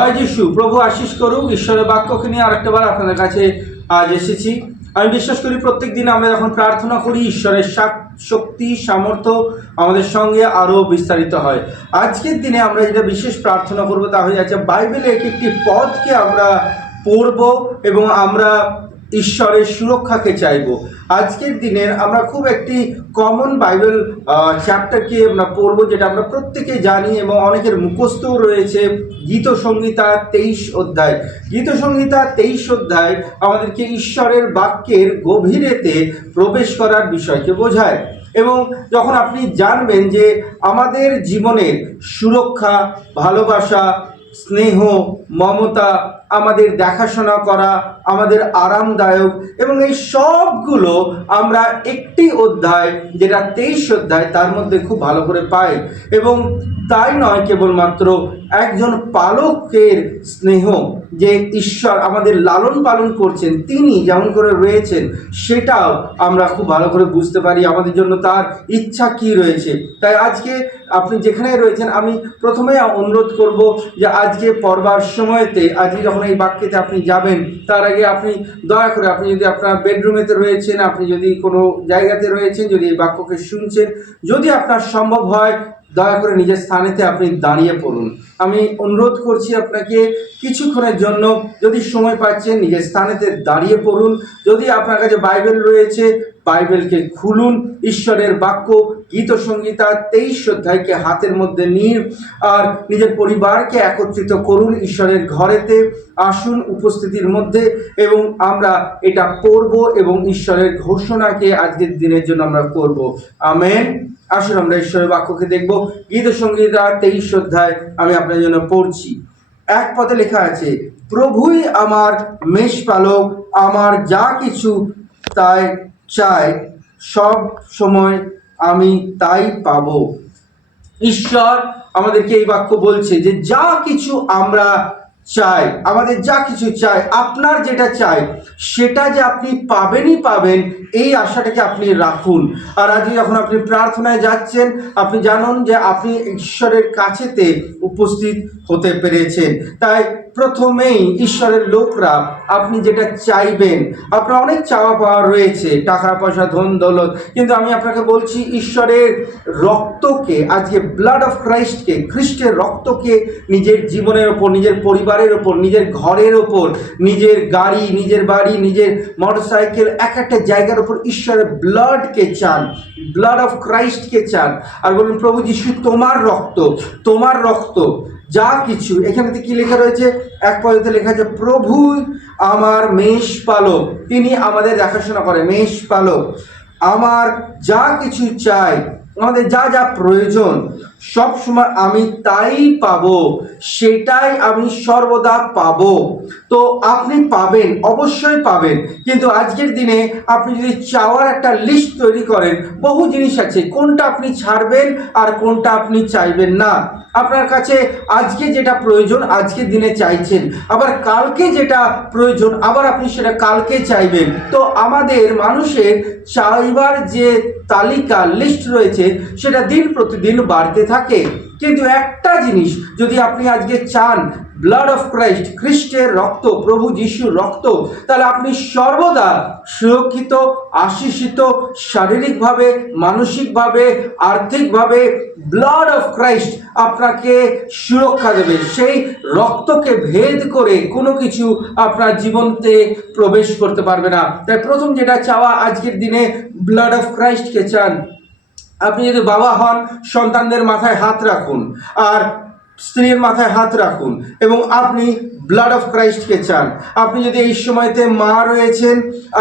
জয় যিশু, প্রভু আশিস করুক, ঈশ্বরের বাক্যকে নিয়ে আরেকটাবার আপনাদের কাছে আজ এসেছি। আমি বিশ্বাস করি প্রত্যেক দিন আমরা যখন প্রার্থনা করি, ঈশ্বরের শাক- শক্তি, সামর্থ্য আমাদের সঙ্গে আরও বিস্তারিত হয়। আজকের দিনে আমরা যেটা বিশেষ প্রার্থনা করব তা হয়ে যাচ্ছে, বাইবেলের এক একটি পদকে আমরা পড়ব এবং আমরা ঈশ্বরের সুরক্ষাকে চাইব। আজকের দিনের আমরা খুব একটি কমন বাইবেল চ্যাপ্টারকে আমরা পড়ব, যেটা আমরা প্রত্যেকে জানি এবং অনেকের মুখস্থও রয়েছে। গীত সংহিতা তেইশ অধ্যায়। গীত সংহিতা তেইশ অধ্যায় আমাদেরকে ঈশ্বরের বাক্যের গভীরেতে প্রবেশ করার বিষয়কে বোঝায় এবং যখন আপনি জানবেন যে আমাদের জীবনের সুরক্ষা, ভালোবাসা, স্নেহ, মমতা আমাদের দেখাশোনা করা, আমাদের আরামদায়ক এবং এই সবগুলো আমরা একটি অধ্যায়, যেটা তেইশ অধ্যায়, তার মধ্যে খুব ভালো করে পাই। এবং তাই নয় কেবলমাত্র একজন পালকের স্নেহ, যে ঈশ্বর আমাদের লালন পালন করছেন, তিনি যেমন করে রয়েছেন, সেটাও আমরা খুব ভালো করে বুঝতে পারি আমাদের জন্য তার ইচ্ছা কি রয়েছে। তাই আজকে আপনি যেখানে রয়েছেন, আমি প্রথমে অনুরোধ করব যে আজকে পড়বার সময়তে, আজকে যখন এই বাক্যেতে আপনি যাবেন, তার আগে আপনি দয়া করে, আপনি যদি আপনার বেডরুমেতে রয়েছেন, আপনি যদি কোনো জায়গাতে রয়েছেন, যদি এই বাক্যকে শুনছেন, যদি আপনার সম্ভব হয়, দয়া করে নিজের স্থানেতে আপনি দাঁড়িয়ে পড়ুন। আমি অনুরোধ করছি আপনাকে কিছুক্ষণের জন্য যদি সময় পাচ্ছেন নিজের স্থানেতে দাঁড়িয়ে পড়ুন। যদি আপনার কাছে বাইবেল রয়েছে, বাইবেলকে খুলুন। ঈশ্বরের বাক্য, গীত সংগীতা তেইশ অধ্যায়কে হাতের মধ্যে নিন আর নিজের পরিবারকে একত্রিত করুন ঈশ্বরের ঘরেতে। আসুন উপস্থিতির মধ্যে এবং আমরা এটা পড়ব এবং ঈশ্বরের ঘোষণাকে আজকের দিনের জন্য আমরা করব। আমেন। আসুন আমরা ঈশ্বরের বাক্যকে দেখব। গীত সংগীতা তেইশ অধ্যায় আমি আপনার জন্য পড়ছি। এক পদে লেখা আছে, প্রভুই আমার মেষপালক আমার যা কিছু তাই চাই, সব সময় আমি তাই পাব। ঈশ্বর আমাদেরকে এই বাক্য বলছে যে, যা কিছু আমরা চাই, আমাদের যা কিছু চাই, আপনার যেটা চাই, সেটা যে আপনি পাবেনই পাবেন, এই আশাটাকে আপনি রাখুন। আর আজকে যখন আপনি প্রার্থনায় যাচ্ছেন, আপনি জানুন যে আপনি ঈশ্বরের কাছেতে উপস্থিত হতে পেরেছেন। তাই প্রথমেই ঈশ্বরের লোকরা আপনি যেটা চাইবেন, আপনার অনেক চাওয়া পাওয়া রয়েছে, টাকা, পয়সা, ধন, দৌলত, কিন্তু আমি আপনাকে বলছি ঈশ্বরের রক্তকে, আজকে ব্লাড অফ ক্রাইস্টকে খ্রিস্টের রক্তকে নিজের জীবনের ওপর, নিজের পরিবারের ওপর, নিজের ঘরের ওপর, নিজের গাড়ি, নিজের বাড়ি, নিজের মোটরসাইকেল এক একটা জায়গার ওপর ঈশ্বরের ব্লাডকে চান ব্লাড অফ ক্রাইস্টকে চান। আর বলুন, প্রভু যিশু, তোমার রক্ত তোমার রক্ত যা কিছু। এখানে কি লেখা রয়েছে? এক পদতে লেখা আছে, প্রভু আমার মেষ পালক। তিনি আমাদের দেখাশোনা করে মেষ পালক, আমার যা কিছু চাই, আমাদের যা যা প্রয়োজন সব সময় আমি তাই পাবো, সেটাই আমি সর্বদা পাবো। তো আপনি পাবেন, অবশ্যই পাবেন। কিন্তু আজকের দিনে আপনি যদি চাওয়ার একটা লিস্ট তৈরি করেন, বহু জিনিস আছে। কোনটা আপনি ছাড়বেন আর কোনটা আপনি চাইবেন না? আপনার কাছে আজকে যেটা প্রয়োজন, আজকের দিনে চাইছেন। আবার কালকে যেটা প্রয়োজন, আবার আপনি সেটা কালকে চাইবেন। তো আমাদের মানুষের চাইবার যে তালিকা লিস্ট রয়েছে, সেটা দিন প্রতিদিন বাড়তে থাকে। কিন্তু একটা জিনিস, যদি আপনি আজকে চান ব্লাড অফ ক্রাইস্ট খ্রিস্টের রক্ত, প্রভু যিশুর রক্ত, তাহলে আপনি সর্বদা সুরক্ষিত আশিসিত শারীরিকভাবে, মানসিকভাবে, আর্থিকভাবে ব্লাড অফ ক্রাইস্ট আপনাকে সুরক্ষা দেবে। সেই রক্তকে ভেদ করে কোনো কিছু আপনার জীবনতে প্রবেশ করতে পারবে না। তাই প্রথম যেটা চাওয়া আজকের দিনে ব্লাড অফ ক্রাইস্টকে চান। আপনি যদি বাবা হন, সন্তানদের মাথায় হাত রাখুন আর স্ত্রীর মাথায় হাত রাখুন এবং আপনি ব্লাড অফ ক্রাইস্টকে চান। আপনি যদি এই সময়তে মা রয়েছেন,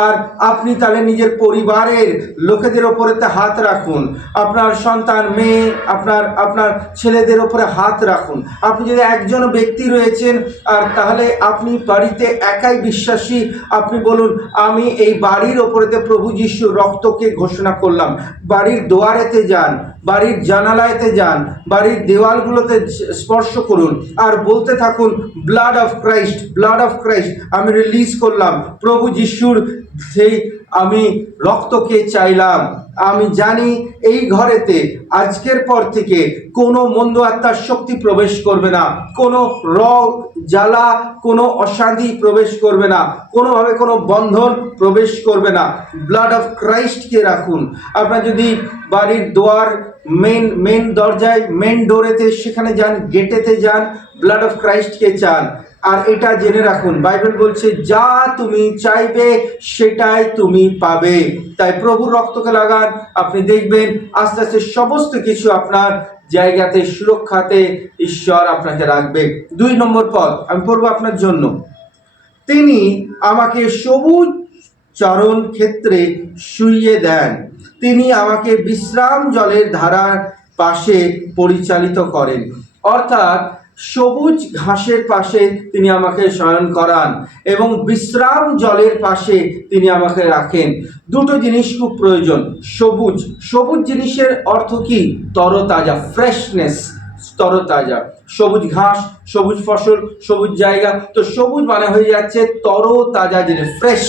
আর আপনি তাহলে নিজের পরিবারের লোকেদের ওপরেতে হাত রাখুন। আপনার সন্তান, মেয়ে, আপনার আপনার ছেলেদের ওপরে হাত রাখুন। আপনি যদি একজন ব্যক্তি রয়েছেন, আর তাহলে আপনি বাড়িতে একাই বিশ্বাসী, আপনি বলুন, আমি এই বাড়ির ওপরেতে প্রভু যিশুর রক্তকে ঘোষণা করলাম। বাড়ির দোয়ারেতে যান, বাড়ির জানালায়তে যান, বাড়ির দেওয়ালগুলোতে স্পর্শ করুন, আর বলতে থাকুন blood of Christ blood of Christ আমি রিলিজ করলাম। প্রভু যিশুর সেই আমি রক্তকে চাইলাম। আমি জানি এই ঘরেতে আজকের পর থেকে কোনো মন্দ আত্মার শক্তি প্রবেশ করবে না। কোনো রগ, জ্বালা, কোনো অশান্তি প্রবেশ করবে না। কোনোভাবে কোনো বন্ধন প্রবেশ করবে না। ব্লাড অফ ক্রাইস্টকে রাখুন। আপনার যদি বাড়ির দোয়ার মেন মেন দরজায় মেন ডোরেতে সেখানে যান গেটেতে যান ব্লাড অফ ক্রাইস্টকে চান। আর এটা জেনে রাখুন, বাইবেল বলছে, যা তুমি চাইবে, সেটাই তুমি পাবে। তাই প্রভুর রক্তকে লাগান, আপনি দেখবেন, আস্তে আস্তে সমস্ত কিছু আপনার জায়গাতে, সুরক্ষাতে ঈশ্বর আপনাকে রাখবে। দুই নম্বর পদ আমি পড়ব আপনার জন্য। তিনি আমাকে সবুজ চরণ ক্ষেত্রে শুইয়ে দেন। তিনি আমাকে বিশ্রাম জলের ধারার পাশে পরিচালিত করেন। অর্থাৎ সবুজ ঘাসের পাশে তিনি আমাকে শয়ন করান এবং বিশ্রাম জলের পাশে তিনি আমাকে রাখেন। দুটো জিনিস খুব প্রয়োজন। সবুজ। সবুজ জিনিসের অর্থ কি? তরতাজা ফ্রেশনেস তরতাজা। সবুজ ঘাস, সবুজ ফসল, সবুজ জায়গা। তো সবুজ মানে হয়ে যাচ্ছে তরতাজা জিনিস ফ্রেশ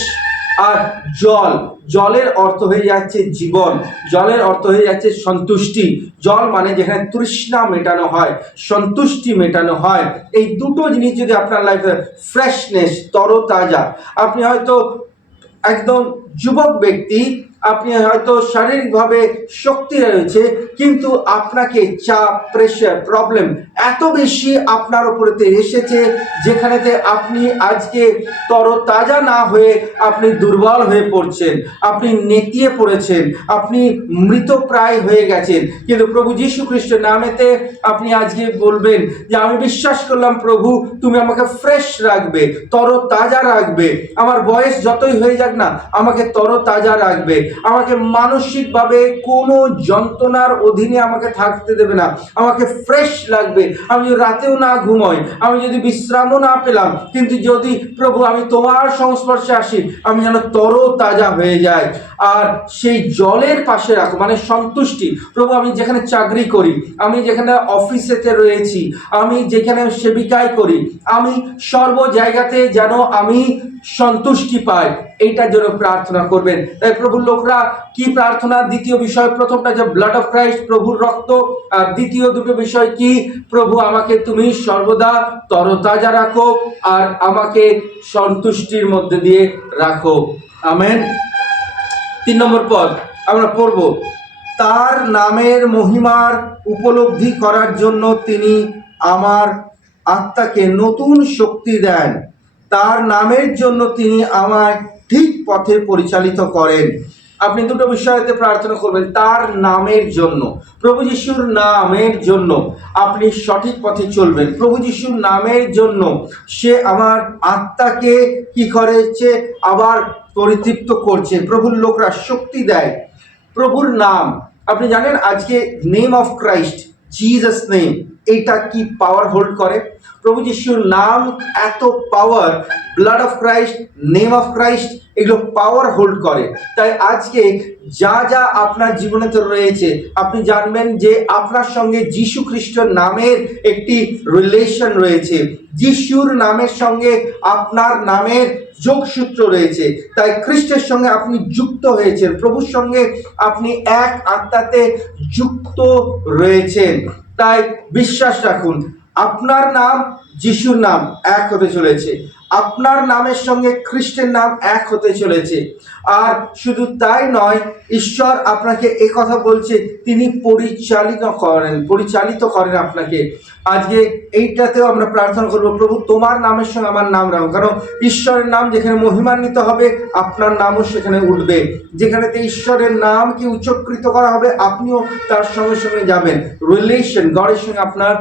আর জল, জলের অর্থ হয়ে যাচ্ছে জীবন, জলের অর্থ হয়ে যাচ্ছে সন্তুষ্টি। জল মানে যেখানে তৃষ্ণা মেটানো হয়, সন্তুষ্টি মেটানো হয়। এই দুটো জিনিস যদি আপনার লাইফে ফ্রেশনেস তরতাজা, আপনি হয়তো একদম যুবক ব্যক্তি আপনি হয়তো শারীরিকভাবে শক্তি রয়েছে, কিন্তু আপনাকে চাপ প্রেশার প্রবলেম এত বেশি আপনার উপরেতে এসেছে, যেখানেতে আপনি আজকে তরতাজা না হয়ে আপনি দুর্বল হয়ে পড়ছেন, আপনি নেতিয়ে পড়েছেন, আপনি মৃতপ্রায় হয়ে গেছেন। কিন্তু প্রভু যীশু খ্রিস্টের নামেতে আপনি আজকে বলবেন যে, আমি বিশ্বাস করলাম প্রভু, তুমি আমাকে ফ্রেশ রাখবে, তরতাজা রাখবে। আমার বয়স যতই হয়ে যাক না, আমাকে তরতাজা রাখবে। আমাকে মানসিকভাবে কোনো যন্ত্রণার অধীনে আমাকে থাকতে দেবে না। আমাকে ফ্রেশ লাগবে। আমি যদি রাতেও না ঘুমোই, আমি যদি বিশ্রামও না পেলাম, কিন্তু যদি প্রভু আমি তোমার সংস্পর্শে আসি, আমি যেন তরতাজা হয়ে যাই। আর সেই জলের পাশে রাখো মানে সন্তুষ্টি। প্রভু, আমি যেখানে চাকরি করি, আমি যেখানে অফিসেতে রয়েছি, আমি যেখানে সেবিকায় করি, আমি সর্ব জায়গাতে যেন আমি সন্তুষ্টি পায়, এইটার জন্য প্রার্থনা করবেন। তাই প্রভুর লোকরা কি প্রার্থনা? দ্বিতীয় বিষয়, প্রথমটা যে ব্লাড অফ ক্রাইস্ট প্রভুর রক্ত। আর দ্বিতীয় দুটো বিষয় কি? প্রভু, আমাকে তুমি সর্বদা তরতাজা রাখো আর আমাকে সন্তুষ্টির মধ্যে দিয়ে রাখো। আমেন। তিন নম্বর পদ, আমরা পড়ব। তার নামের মহিমার উপলব্ধি করার জন্য তিনি আমার আত্মাকে নতুন শক্তি দেন। তার নামের জন্য তিনি আমায় ঠিক পথে পরিচালিত করেন। আপনি দুটো বিষয়তে প্রার্থনা করবেন, তার নামের জন্য, প্রভু যিশুর নামের জন্য আপনি সঠিক পথে চলবেন। প্রভু যিশুর নামের জন্য সে আমার আত্মাকে কি করেছে আবার পরিতৃপ্ত করছে। প্রভুর লোকরা শক্তি দেয়। প্রভুর নাম, আপনি জানেন আজকে name of Christ Jesus name এইটা কি পাওয়ার হোল্ড করে? প্রভু যিশুর নাম, এত power blood of Christ name of Christ এগুলো পাওয়ার হোল্ড করে। তাই আজকে যা যা আপনার জীবনে তো রয়েছে, আপনি জানবেন যে আপনার সঙ্গে যিশু খ্রিস্টর নামের একটি রিলেশন রয়েছে। যিশুর নামের সঙ্গে আপনার নামের যোগসূত্র রয়েছে। তাই খ্রিস্টের সঙ্গে আপনি যুক্ত হয়েছেন, প্রভুর সঙ্গে আপনি এক আত্মাতে যুক্ত রয়েছেন। তাই বিশ্বাস রাখুন আপনার নাম যিশুর নাম এক হতে চলেছে। আপনার নামের সঙ্গে খ্রিস্টের নাম এক হতে চলেছে। আর শুধু তাই নয়, ঈশ্বর আপনাকে এ কথা বলছে, তিনি পরিচালিত করেন পরিচালিত করেন আপনাকে। আজকে এইটাতেও আমরা প্রার্থনা করব, প্রভু, তোমার নামের সঙ্গে আমার নাম রাখো। কারণ ঈশ্বরের নাম যেখানে মহিমান্বিত হবে, আপনার নামও সেখানে উঠবে। যেখানেতে ঈশ্বরের নামকে উচ্চকৃত করা হবে, আপনিও তার সঙ্গে সঙ্গে যাবেন। রিলেশন গডের সঙ্গে আপনার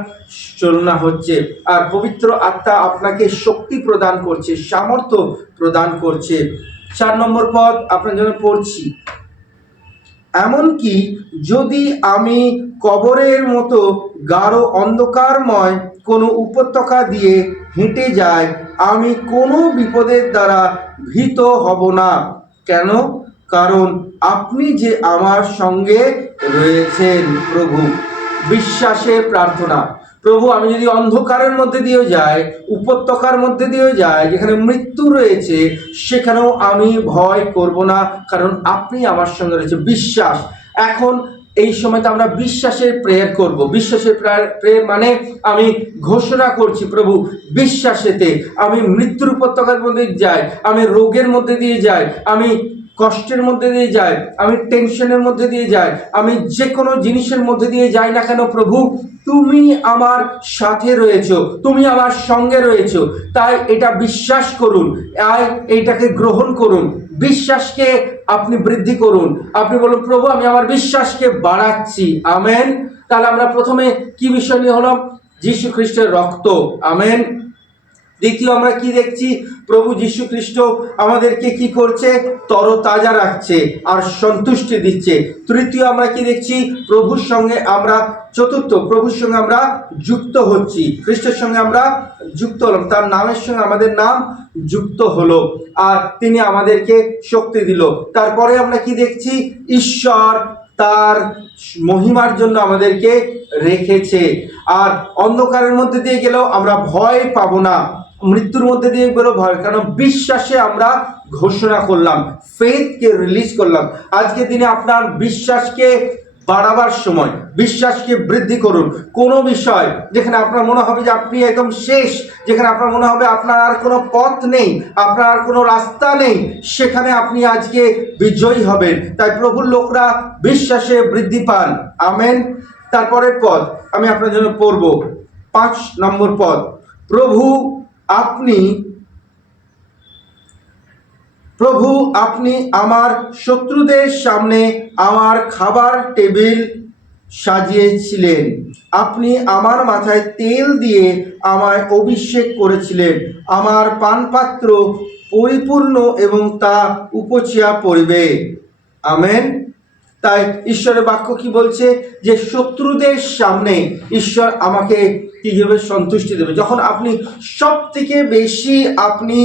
চলনা হচ্ছে। আর পবিত্র আত্মা আপনাকে শক্তি প্রদান করছে, সামর্থ্য প্রদান করছে। চার নম্বর পদ আপনার জন্য পড়ছি। এমনকি যদি আমি কবরের মতো গাঢ় অন্ধকারময় কোনো উপত্যকা দিয়ে হেঁটে যাই, আমি কোনো বিপদের দ্বারা ভীত হব না। কেন? কারণ আপনি যে আমার সঙ্গে রয়েছেন প্রভু, বিশ্বাসের প্রার্থনা। প্রভু, আমি যদি অন্ধকারের মধ্যে দিয়েও যাই, উপত্যকার মধ্যে দিয়েও যাই, যেখানে মৃত্যু রয়েছে, সেখানেও আমি ভয় করব না, কারণ আপনি আমার সঙ্গে রয়েছে। বিশ্বাস। এখন এই সময়তে আমরা বিশ্বাসের প্রেয়ার করব। বিশ্বাসের প্রেয়ার মানে আমি ঘোষণা করছি, প্রভু, বিশ্বাসেতে আমি মৃত্যুর উপত্যকার মধ্যে যাই, আমি রোগের মধ্যে দিয়ে যাই, আমি কষ্টের মধ্যে দিয়ে যাই আমি টেনশনের মধ্যে দিয়ে যাই আমি যে কোনো জিনিসের মধ্যে দিয়ে যাই না কেন প্রভু, তুমি আমার সাথে রয়েছো, তুমি আমার সঙ্গে রয়েছো, তাই এটা বিশ্বাস করুন আয় এইটাকে গ্রহণ করুন, বিশ্বাসকে আপনি বৃদ্ধি করুন, আপনি বলুন, প্রভু, আমি আমার বিশ্বাসকে বাড়াচ্ছি, আমেন। তাহলে আমরা প্রথমে কি বিষয় নিয়ে হলাম? যীশু খ্রিস্টের রক্ত, আমেন। দ্বিতীয় আমরা কি দেখছি? প্রভু যীশু খ্রিস্ট আমাদেরকে কি করছে? তরতাজা রাখছে আর সন্তুষ্টি দিচ্ছে। তৃতীয় আমরা কি দেখছি? প্রভুর সঙ্গে আমরা চতুর্থ, প্রভুর সঙ্গে আমরা যুক্ত হচ্ছি। খ্রিস্টের সঙ্গে আমরা যুক্ত হলাম। তার নামের সঙ্গে আমাদের নাম যুক্ত হলো আর তিনি আমাদেরকে শক্তি দিল। তারপরে আমরা কি দেখছি? ঈশ্বর তার মহিমার জন্য আমাদেরকে রেখেছে। আর অন্ধকারের মধ্যে দিয়ে গেলেও আমরা ভয় পাবো না। মৃত্যুর মধ্যে দিয়ে বেরো ভয়। কারণ বিশ্বাসে আমরা ঘোষণা করলাম ফেথকে রিলিজ করলাম। আজকে দিনে আপনার বিশ্বাসকে বাড়াবার সময়, বিশ্বাসকে বৃদ্ধি করুন। কোনো বিষয় যেখানে আপনার মনে হবে যে আপনি একদম শেষ, যেখানে আপনার মনে হবে আপনার আর কোনো পথ নেই, আপনার আর কোনো রাস্তা নেই, সেখানে আপনি আজকে বিজয়ী হবেন। তাই প্রভুর লোকরা বিশ্বাসে বৃদ্ধি পান। আমেন। তারপরের পদ, আমি আপনার জন্য পড়ব। পাঁচ নম্বর পদ, প্রভু আপনি, প্রভু আপনি আমার শত্রুদের সামনে আমার খাবার টেবিল সাজিয়েছিলেন। আপনি আমার মাথায় তেল দিয়ে আমায় অভিষেক করেছিলেন। আমার পানপাত্র পরিপূর্ণ এবং তা উপচিয়া পড়বে। আমেন। তাই ঈশ্বরের বাক্য কি বলছে? যে শত্রুদের সামনে ঈশ্বর আমাকে কীভাবে সন্তুষ্টি দেবে। যখন আপনি সব থেকে বেশি আপনি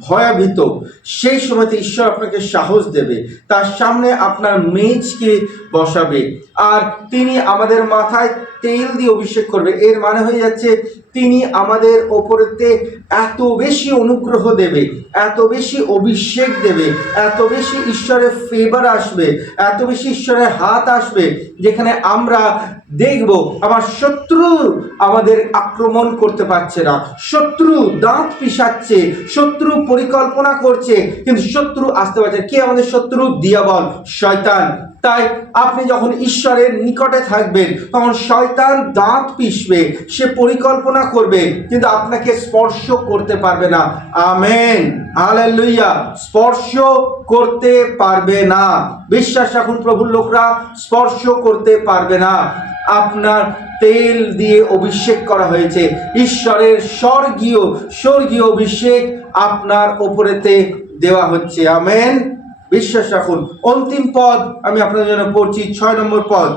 ভয়াভীত সেই সময়তে ঈশ্বর আপনাকে সাহস দেবে। তার সামনে আপনার মেজকে বসাবে। আর তিনি আমাদের মাথায় তেল দিয়ে অভিষেক করবে। এর মানে হয়ে যাচ্ছে, তিনি আমাদের ওপরেতে এত বেশি অনুগ্রহ দেবে, এত বেশি অভিষেক দেবে, এত বেশি ঈশ্বরের ফেভার আসবে, এত বেশি ঈশ্বরের হাত আসবে, যেখানে আমরা দেখব আমার শত্রু আমাদের আক্রমণ করতে পারছে না। শত্রু দাঁত পিসাচ্ছে শত্রু পরিকল্পনা করছে কিন্তু শত্রু আসতে পারছে কে আমাদের শত্রু? দিয়াবল শয়তান। তাই আপনি যখন ঈশ্বরের নিকটে থাকবেন, তখন শয়তান দাঁত পিসবে সে পরিকল্পনা করবে, কিন্তু আপনাকে স্পর্শ করতে পারবে না। আমেন। হালেলুইয়া স্পর্শ করতে পারবে না। বিশ্বাস রাখুন প্রভুর লোকরা, স্পর্শ করতে পারবে না। আপনার তেল দিয়ে অভিষেক করা হয়েছে। ঈশ্বরের স্বর্গীয় স্বর্গীয় অভিষেক আপনার ওপরেতে দেওয়া হচ্ছে। আমেন। বিশ্বাস রাখুন, অন্তিম পদ আমি আপনাদের জন্য পড়ছি ছয় নম্বর পদ।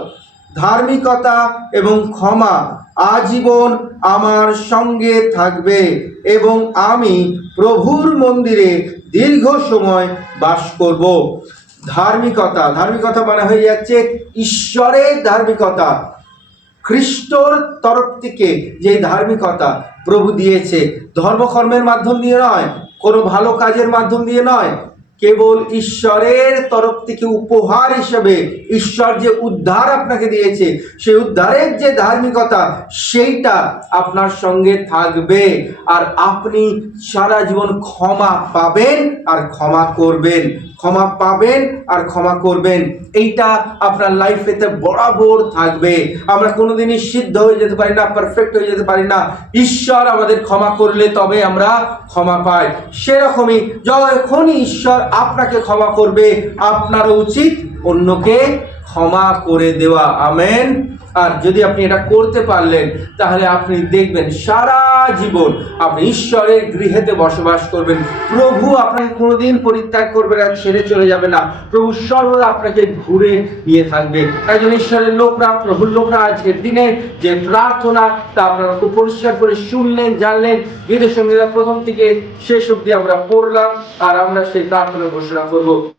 ধার্মিকতা এবং ক্ষমা আজীবন আমার সঙ্গে থাকবে এবং আমি প্রভুর মন্দিরে দীর্ঘ সময় বাস করব। ধার্মিকতা ধার্মিকতা মানে হয়ে যাচ্ছে ঈশ্বরের ধার্মিকতা। খ্রিস্টর তরফ থেকে যে ধার্মিকতা প্রভু দিয়েছে, ধর্মকর্মের মাধ্যম দিয়ে নয়, কোনো ভালো কাজের মাধ্যম দিয়ে নয় কেবল ঈশ্বরের তরফ থেকে উপহার হিসেবে ঈশ্বর যে উদ্ধার আপনাকে দিয়েছে, সেই উদ্ধারের যে ধার্মিকতা, সেইটা আপনার সঙ্গে থাকবে। আর আপনি সারা জীবন ক্ষমা পাবেন আর ক্ষমা করবেন। ক্ষমা পাবেন আর ক্ষমা করবেন। এইটা আপনার লাইফেতে বরাবর থাকবে। আমরা কোনোদিনই সিদ্ধ হয়ে যেতে পারি না পারফেক্ট হয়ে যেতে পারি না। ঈশ্বর আমাদের ক্ষমা করলে তবে আমরা ক্ষমা পাই। সেরকমই যখনই ঈশ্বর আপনাকে ক্ষমা করবে, আপনারও উচিত অন্যকে ক্ষমা করে দেওয়া, আমেন। আর যদি আপনি এটা করতে পারলেন, তাহলে আপনি দেখবেন সারা জীবন। আপনি ঈশ্বরের গৃহেতে বসবাস করবেন। প্রভু আপনাকে কোনোদিন পরিত্যাগ করবে না, ছেড়ে চলে যাবে না। প্রভু সর্বদা আপনাকে ঘুরে নিয়ে থাকবে। জন্য ঈশ্বরের লোকরা, প্রভুর লোকরা আজকের দিনে যে প্রার্থনা, তা আপনারা খুব পরিষ্কার করে শুনলেন, জানলেন। গীতের সঙ্গীরা প্রথম থেকে শেষ অবধি আমরা পড়লাম, আর আমরা সেই প্রার্থনা ঘোষণা করব।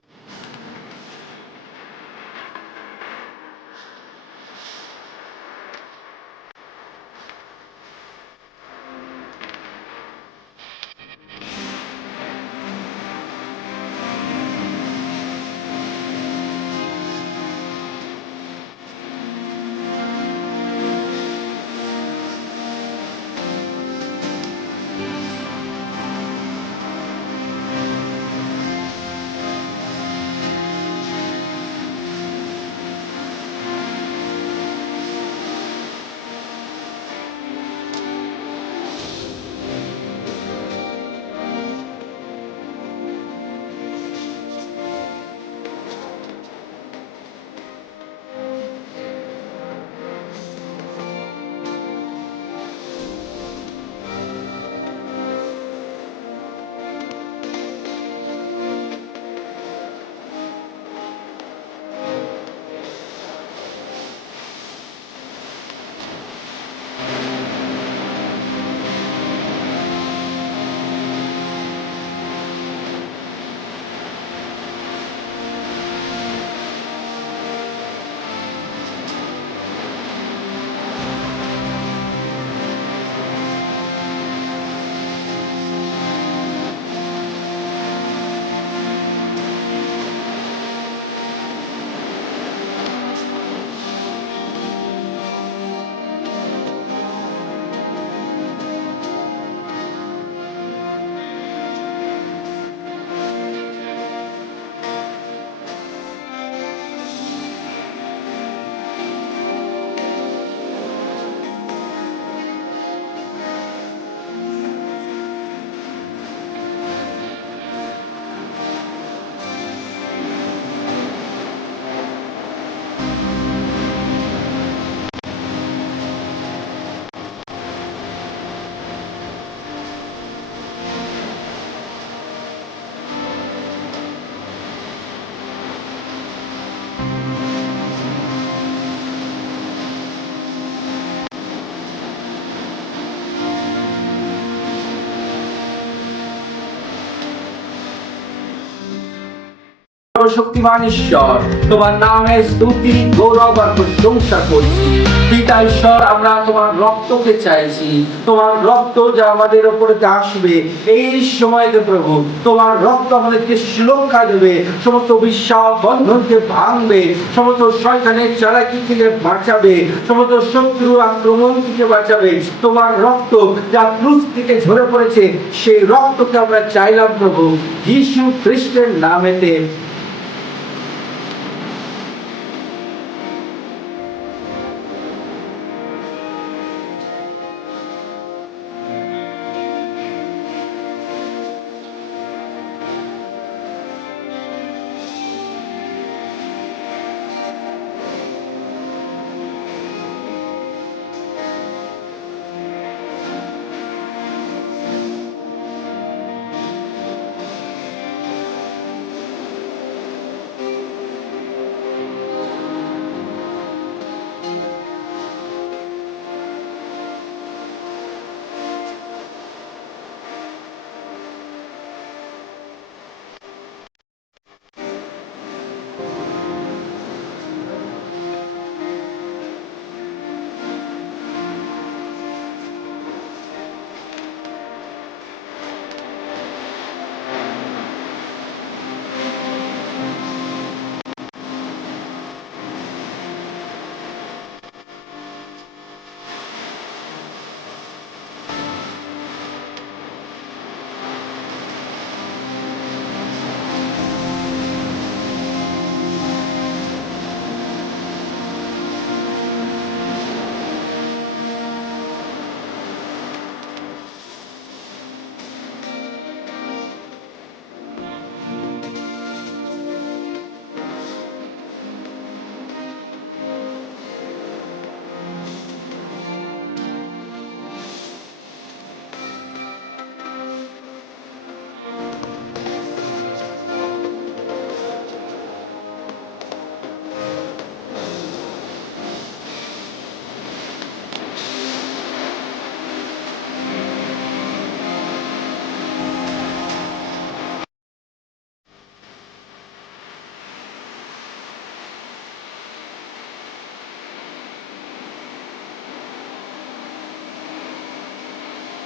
সর্বশক্তিমান ঈশ্বর, তোমার নামে স্তুতি, গৌরব আর প্রশংসা করছি। পিতা ঈশ্বর, আমরা তোমার রক্তকে চাইছি। তোমার রক্ত যা আমাদের উপরে আসবে, এই সময়তে প্রভু, তোমার রক্ত আমাদেরকে সুরক্ষা দেবে। সমস্ত বিশ্বাস বন্ধনকে ভাঙবে, সমস্ত শয়তানের চালাকি থেকে বাঁচাবে, সমস্ত শত্রু আক্রমণ থেকে বাঁচাবে। তোমার রক্ত যা ক্রুশ থেকে ঝরে পড়েছে, সেই রক্তকে আমরা চাইলাম প্রভু, যিশু খ্রিস্টের নামেতে।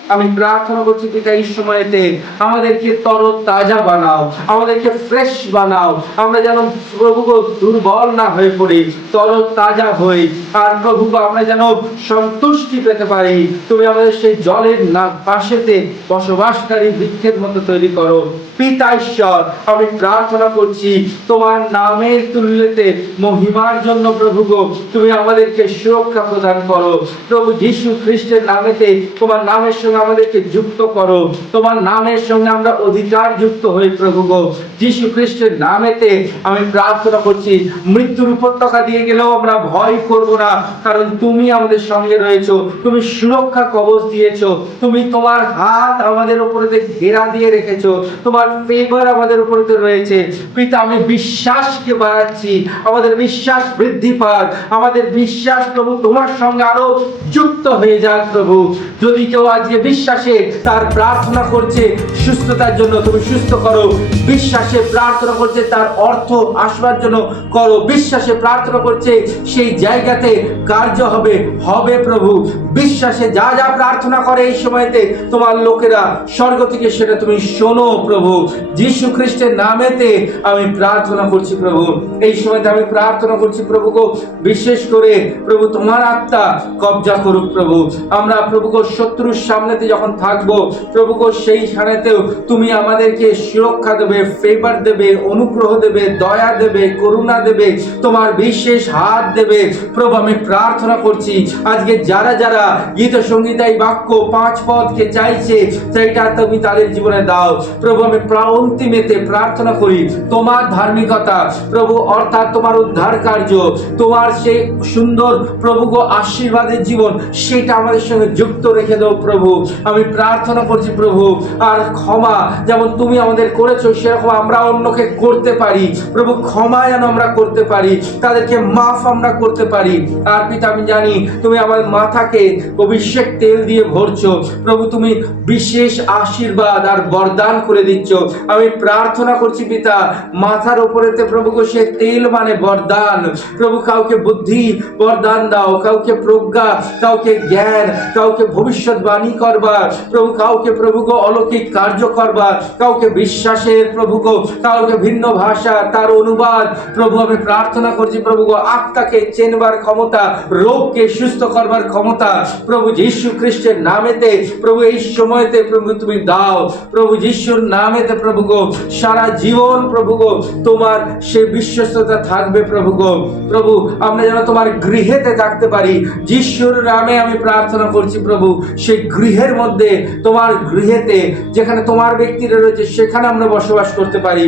আমি প্রার্থনা করছি পিতা এই সময়তে আমাদেরকে তর তাজা বানাও, আমাদেরকে ফ্রেশ বানাও। আমরা যেন প্রভু দুর্বল না হয়ে পড়ি তর তাজা হই। আর প্রভু আমরা যেন সন্তুষ্টি পেতে পারি। তুমি আমাদের সেই জলের না পাশেতে বসবাসকারী বৃক্ষের মতো তৈরি করো। পিতা ঈশ্বর, আমি প্রার্থনা করছি, তোমার নামের তুল্যতে মহিমার জন্য প্রভু গো, তুমি আমাদেরকে সুরক্ষা প্রদান করো। প্রভু যীশু খ্রিস্টের নামেতে তোমার নামের সঙ্গে আমাদেরকে যুক্ত করো। তোমার নামের সঙ্গে আমরা অধিকার যুক্ত হই প্রভু গো। যীশু খ্রিস্টের নামেতে আমি প্রার্থনা করছি, মৃত্যুর উপত্যকা দিয়ে গেলেও আমরা ভয় করব না। কারণ তুমি আমাদের সঙ্গে রয়েছো, তুমি সুরক্ষা কবচ দিয়েছ, তুমি তোমার হাত আমাদের উপরে ঘেরা দিয়ে রেখেছো, তোমার ফেভার আমাদের উপরে রয়েছে। পিতা, আমি বিশ্বাসকে বাড়াচ্ছি, আমাদের বিশ্বাস বৃদ্ধি পাক, আমাদের বিশ্বাস প্রভু তোমার সঙ্গে আরও যুক্ত হয়ে যাক প্রভু। যদি কেউ আজকে বিশ্বাসে তার প্রার্থনা করছে সুস্থতার জন্য, তুমি সুস্থ করো। বিশ্বাসে প্রার্থনা করছে তার অর্থ আসবার জন্য করো। বিশ্বাসে প্রার্থনা করছে সেই জায়গাতে কার্য হবে হবে প্রভু। বিশ্বাসে যা যা প্রার্থনা করে এই সময়তে, তোমার লোকেরা স্বর্গ থেকে সেটা তুমি শোনো প্রভু। যীশু খ্রিস্টের নামেতে আমি প্রার্থনা করছি প্রভু। এই সময়তে আমি প্রার্থনা করছি প্রভু গো, বিশেষ করে প্রভু তোমার আত্মা কবজা করুক প্রভু। আমরা প্রভু গো শত্রুর সামনেতে যখন থাকব, প্রভু গো সেইখানেতেও তুমি আমাদেরকে সুরক্ষা দেবে ফেভার দেবে, অনুগ্রহ দেবে, দয়া দেবে, করুণা দেবে, তোমার বিশেষ হাত দেবে। প্রভু আমি প্রার্থনা করছি, আজকে যারা যারা গীত সঙ্গীতাই বাক্য পাঁচ পদকে চাইছে, সেইটা তুমি তাদের জীবনে দাও। প্রভু, আমি অন্তিমেতে প্রার্থনা করি, তোমার ধার্মিকতা, প্রভু, অর্থাৎ তোমার উদ্ধার কার্য, তোমার সেই সুন্দর প্রভু আশীর্বাদের জীবন, সেটা আমাদের সঙ্গে যুক্ত রেখে দাও প্রভু। আমি প্রার্থনা করছি প্রভু, আর ক্ষমা যেমন তুমি আমাদের করেছ, সেরকম আমরা অন্যকে করতে পারি। প্রভু, ক্ষমা যেন আমরা করতে পারি, তাদেরকে মাফ আমরা করতে পারি। আর পিতা, আমি জানি তুমি আমার মাথাকে অভিষেক তেল দিয়ে ভরছো। প্রভু, তুমি বিশেষ আশীর্বাদ আর বরদান করে দিচ্ছ। আমি প্রার্থনা করছি পিতা, মাথার ওপরেতে প্রভু সে তেল মানে বরদান। প্রভু, কাউকে বুদ্ধি বরদান দাও, কাউকে প্রজ্ঞা, কাউকে জ্ঞান, কাউকে ভবিষ্যৎবাণী করবা প্রভু, কাউকে প্রভু গো, অলৌকিক কার্য করবা কাউকে বিশ্বাসের প্রভু গো, কাউকে ভিন্ন ভাষা, তার অনুবাদ। প্রভু, আমি প্রার্থনা করছি প্রভু গো, আত্মাকে চেনবার ক্ষমতা, রোগকে সুস্থ করবার ক্ষমতা, প্রভু যীশু খ্রিস্টের নামেতে, প্রভু এই সময়তে প্রভু তুমি দাও, প্রভু যিশুর নামেতে প্রভু গো, সারা জীবন প্রভু গো, তোমার সে বিশ্বস্ততা থাকবে প্রভু গো। প্রভু, আমরা যেন তোমার গৃহেতে থাকতে পারি, যিশুর নামে আমি প্রার্থনা করছি প্রভু, সেই গৃহের মধ্যে, তোমার গৃহেতে, যেখানে তোমার ব্যক্তিরা রয়েছে, সেখানে আমরা বসবাস করতে পারি।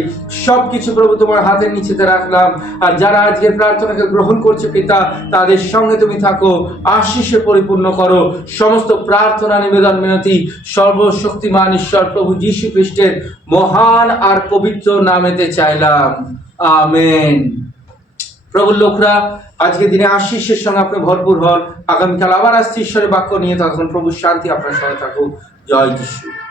সব কিছু প্রভু তোমার হাতের নিচেতে রাখলাম। আর যারা আজকের প্রার্থনাকে গ্রহণ করছে পিতা তাদের সঙ্গে তুমি থাকো আশিসে পরিপূর্ণ করো। সমস্ত প্রার্থনা, নিবেদন, মিনতি সর্বশক্তিমান ঈশ্বর প্রভু যীশু খ্রিস্টের মহান আর পবিত্র নামেতে চাইলাম। আমেন। প্রভুর লোকরা, আজকে দিনে আশিসের সঙ্গে আপনি ভরপুর হন। আগামীকাল আবার আসছি ঈশ্বরের বাক্য নিয়ে। তখন প্রভুর শান্তি, আপনার সঙ্গে থাকুক। জয় যিশু।